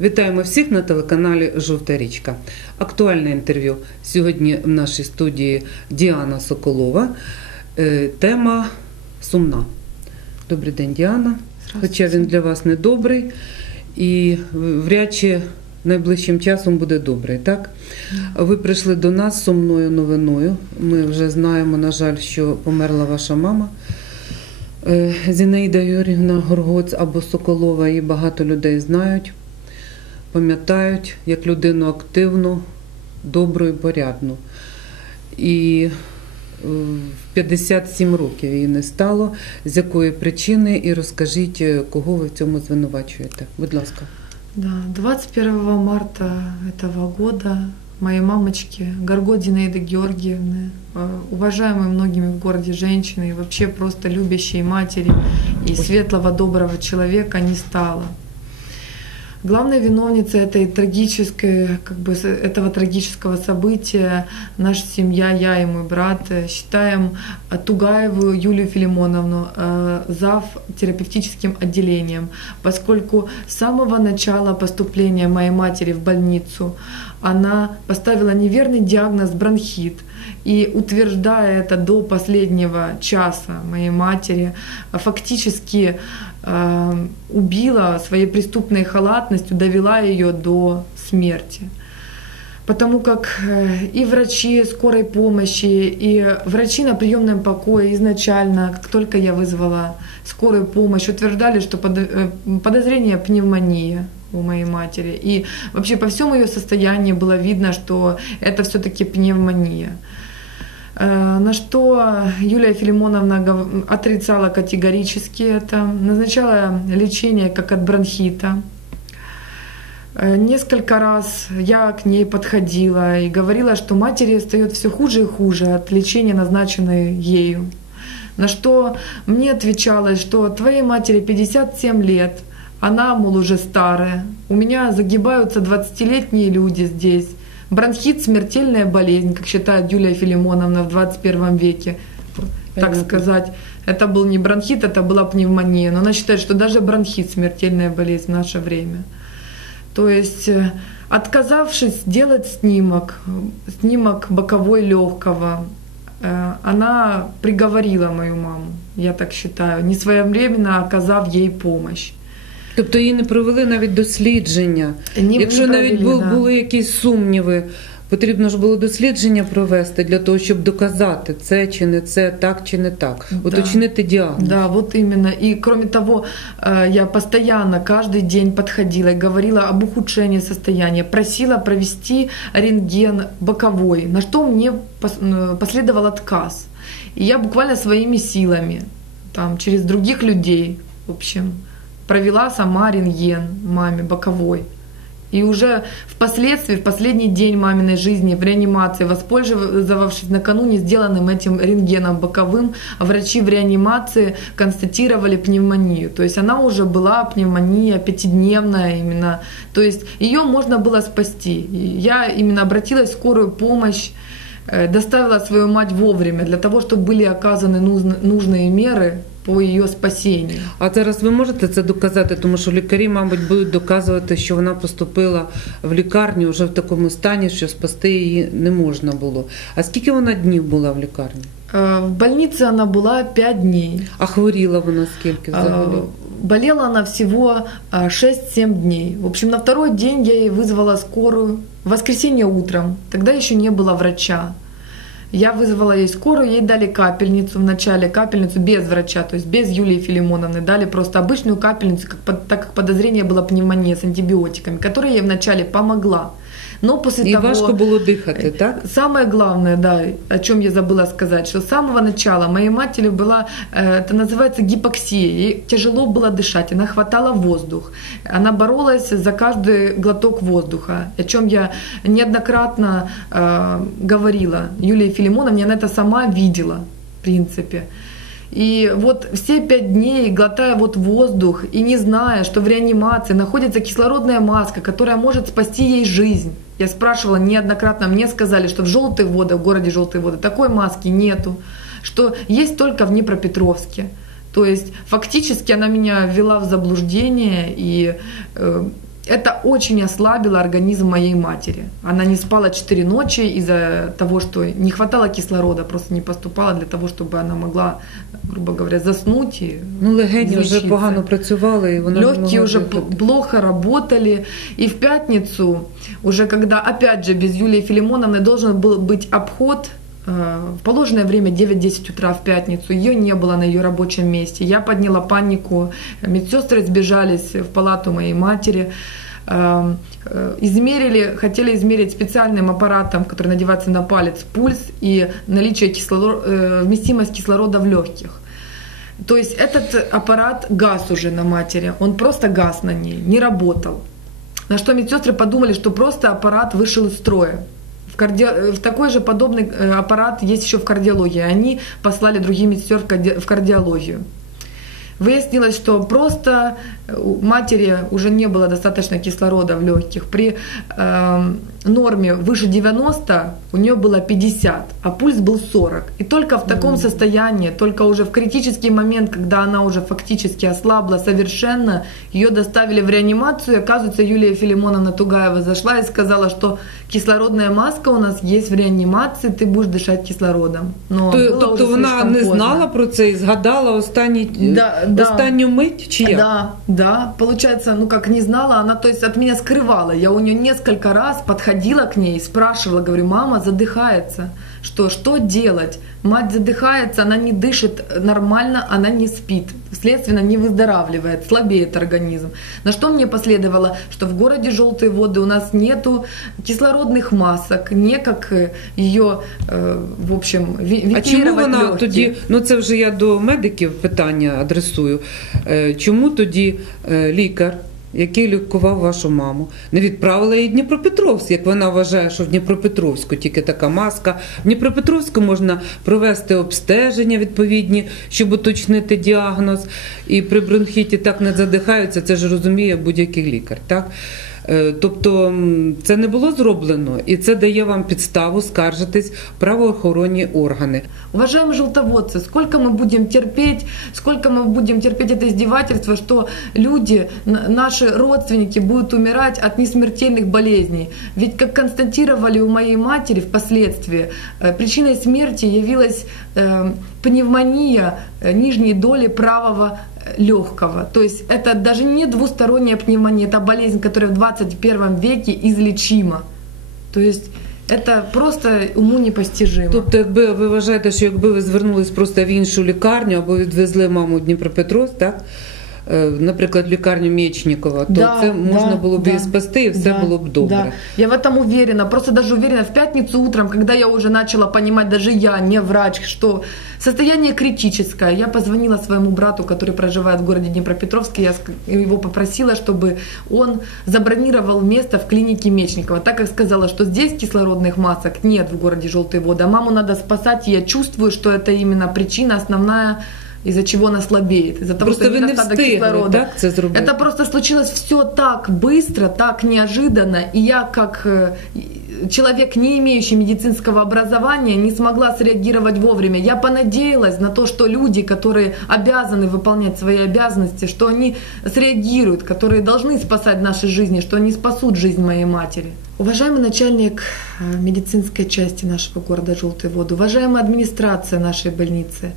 Вітаємо всіх на телеканалі Жовта річка. Актуальне інтерв'ю сьогодні в нашій студії Діана Соколова. Е, Тема сумна. Добрий день, Діана. Хоча він для вас не добрий і вряд чи найближчим часом буде добрий, так? Ви прийшли до нас з сумною новиною. Ми вже знаємо, на жаль, що померла ваша мама. Е, Зінаїда Юрівна Горгоц або Соколова, і багато людей знають, пам'ятають як людину активну, добру і порядну. І е, в 57 років її не стало. З якої причини? І розкажіть, е, кого ви в цьому звинувачуєте. Будь ласка. Да, 21 марта этого года моей мамочки Горго Зинаиды Георгиевны, э, уважаемой многими в городе женщины и вообще просто любящей матери и светлого доброго человека не стало. Главной виновницей этой трагической, как бы, этого трагического события наша семья, я и мой брат, считаем э, Тугаеву Юлию Филимоновну э, зав терапевтическим отделением, поскольку с самого начала поступления моей матери в больницу она поставила неверный диагноз бронхит. И утверждая это до последнего часа моей матери, фактически убила своей преступной халатностью, довела ее до смерти. Потому как э, и врачи скорой помощи, и врачи на приемном покое изначально, как только я вызвала скорую помощь, утверждали, что э, подозрение пневмония у моей матери. И вообще по всему ее состоянию было видно, что это все-таки пневмония. Э, На что Юлия Филимоновна отрицала категорически это, назначала лечение как от бронхита. Э, Несколько раз я к ней подходила и говорила, что матери стает все хуже и хуже от лечения, назначенной ею. На что мне отвечалось, что твоей матери 57 лет, она, мол, уже старая. У меня загибаются 20-летние люди здесь. Бронхит – смертельная болезнь, как считает Юлия Филимоновна в 21 веке. Так Понятно. сказать, это был не бронхит, это была пневмония. Но она считает, что даже бронхит – смертельная болезнь в наше время. То есть, э, отказавшись сделать снимок, снимок боковой легкого, э, она приговорила мою маму, я так считаю, несвоевременно оказав ей помощь. Тобто її не провели навіть дослідження. Не- Якщо не навіть провели, бу- да. були якісь сумніви, потрібно ж було дослідження провести для того, щоб доказати, це чи не це, так чи не так, Да. уточнити діагноз. Да, вот именно. И кроме того, э, я постоянно каждый день подходила и говорила об ухудшении состояния, просила провести рентген боковой, на что мне пос- э, последовал отказ. И я буквально своими силами, там, через других людей, в общем, провела сама рентген маме боковой. И уже впоследствии, в последний день маминой жизни в реанимации, воспользовавшись накануне сделанным этим рентгеном боковым, врачи в реанимации констатировали пневмонию. То есть она уже была пневмония пятидневная именно. То есть ее можно было спасти. Я именно обратилась в скорую помощь, э, доставила свою мать вовремя для того, чтобы были оказаны нужны- нужные меры по ее спасению. А зараз ви можете це доказати, тому що лікарі, мабуть, будуть доказувати, що вона поступила в лікарню вже в такому стані, що спасти її не можна було. А скільки вона днів була в лікарні? Э, В больнице она была 5 дней. А хворіла вона скільки взагалі? А, Болела она всего а, 6-7 дней. В общем, на второй день я ей вызвала скорую. В воскресенье утром. Тогда еще не было врача. Я вызвала ей скорую, ей дали капельницу вначале, капельницу без врача, то есть без Юлии Филимоновны. Дали просто обычную капельницу, как, так как подозрение было пневмония с антибиотиками, которая ей вначале помогла. Но после І того... важко було дихати, так? Самое главное, да, о чем я забыла сказать, что с самого начала моей матери была, э, это называется гипоксия, ей тяжело было дышать, она хватала воздух, она боролась за каждый глоток воздуха, о чем я неоднократно э, говорила Юлии Филимоновне, она это сама видела, в принципе. И вот все пять дней, глотая вот воздух и не зная, что в реанимации находится кислородная маска, которая может спасти ей жизнь. Я спрашивала неоднократно, мне сказали, что в желтых водах, в городе желтые воды, такой маски нету, что есть только в Днепропетровске. То есть фактически она меня ввела в заблуждение, и э, это очень ослабило организм моей матери. Она не спала 4 ночи из-за того, что не хватало кислорода, просто не поступало для того, чтобы она могла, грубо говоря, заснуть и Ну, легені вже погано працювали, вона Легкие уже дихати. п- плохо работали. И в пятницу, уже когда, опять же, без Юлии Филимоновны должен был быть обход в положенное время 9-10 утра в пятницу. Ее не было на ее рабочем месте. Я подняла панику. Медсестры сбежались в палату моей матери. Эм, э, Измерили, хотели измерить специальным аппаратом, который надевается на палец, пульс и наличие кислоро- э, вместимость кислорода в легких. То есть этот аппарат газ уже на матери, он просто газ на ней, не работал. На что медсестры подумали, что просто аппарат вышел из строя. Карди... в такой же подобный э, аппарат есть еще в кардиологии. Они послали других медсестер в кардиологию. Выяснилось, что просто у матери уже не было достаточно кислорода в легких. При эм, норме выше 90 у нее было 50, а пульс был 40. И только в таком состоянии, только уже в критический момент, когда она уже фактически ослабла совершенно, ее доставили в реанимацию. И, оказывается, Юлия Филимоновна Тугаева зашла и сказала, что кислородная маска у нас есть в реанимации, ты будешь дышать кислородом. Но То- Тобто вона не поздно. знала про це і згадала останні, Да, да. останню мить чи як? Да, да, получается, ну как не знала, она то есть от меня скрывала. Я у нее несколько раз подходила к ней, спрашивала, говорю, мама задыхается, что, что делать? Мать задыхается, она не дышит нормально, она не спит, следственно не выздоравливает, слабеет организм. На что мне последовало, что в городе Желтые воды у нас нету кислородных масок, не как ее, э, в общем, ви- А чому вентилировать вона легкие. тоді, ну це вже я до медиків питання адресую. Е, Чому тоді е, лікар, Який лікував вашу маму, не відправила її Дніпропетровськ, як вона вважає, що в Дніпропетровську тільки така маска. В Дніпропетровську можна провести обстеження відповідні, щоб уточнити діагноз. І при бронхіті так не задихаються, це ж розуміє будь-який лікар. Так? Е, Тобто м, це не було зроблено, і це дає вам підставу скаржитись в правоохоронні органи. Уважаемые желтоводцы, сколько мы будем терпеть, сколько мы будем терпеть это издевательство, что люди, н- наши родственники будут умирать от несмертельных болезней. Ведь, как констатировали у моей матери впоследствии, э, причиной смерти явилась э, пневмония э, нижней доли правого легкого. То есть это даже не двусторонняя пневмония, это болезнь, которая в 21 веке излечима. То есть это просто уму непостижимо. Тобто, якби ви вважаєте, що якби ви звернулись просто в іншу лікарню або відвезли маму в Дніпропетровськ, так? е, Наприклад, в лікарню Мєчнікова, то Да, це можна да, було б да, і спасти, і все да, було б добре. да. Я в этом уверена, просто даже уверена. В пятницу утром, когда я уже начала понимать, даже я, не врач, что состояние критическое, я позвонила своему брату, который проживает в городе Днепропетровске, я ск- его попросила, чтобы он забронировал место в клинике Мечникова, так как сказала, что здесь кислородных масок нет в городе Желтые воды, а маму надо спасать, и я чувствую, что это именно причина основная, из-за чего она слабеет, из-за того, Просто что не недостаток встигли, кислорода. так, це зробити? Это просто случилось все так быстро, так неожиданно, и я как э, человек, не имеющий медицинского образования, не смогла среагировать вовремя. Я понадеялась на то, что люди, которые обязаны выполнять свои обязанности, что они среагируют, которые должны спасать наши жизни, что они спасут жизнь моей матери. Уважаемый начальник э, медицинской части нашего города Желтые воды, уважаемая администрация нашей больницы,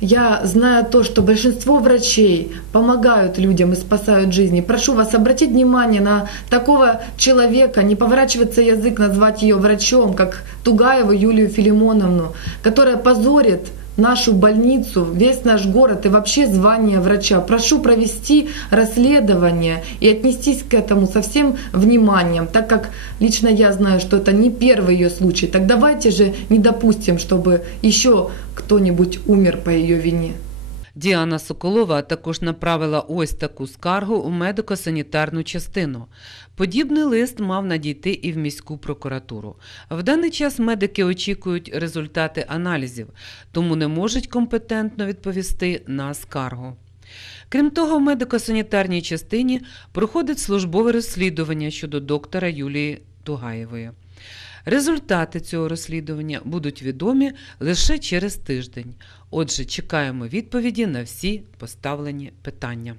я знаю то, что большинство врачей помогают людям и спасают жизни. Прошу вас обратить внимание на такого человека, не поворачиваться язык назвать ее врачом, как Тугаеву Юлию Филимоновну, которая позорит нашу больницу, весь наш город и вообще звание врача. Прошу провести расследование и отнестись к этому со всем вниманием, так как лично я знаю, что это не первый ее случай. Так давайте же не допустим, чтобы еще кто-нибудь умер по ее вине. Діана Соколова також направила ось таку скаргу у медико-санітарну частину. Подібний лист мав надійти і в міську прокуратуру. В даний час медики очікують результати аналізів, тому не можуть компетентно відповісти на скаргу. Крім того, в медико-санітарній частині проходить службове розслідування щодо доктора Юлії Тугаєвої. Результати цього розслідування будуть відомі лише через тиждень. Отже, чекаємо відповіді на всі поставлені питання.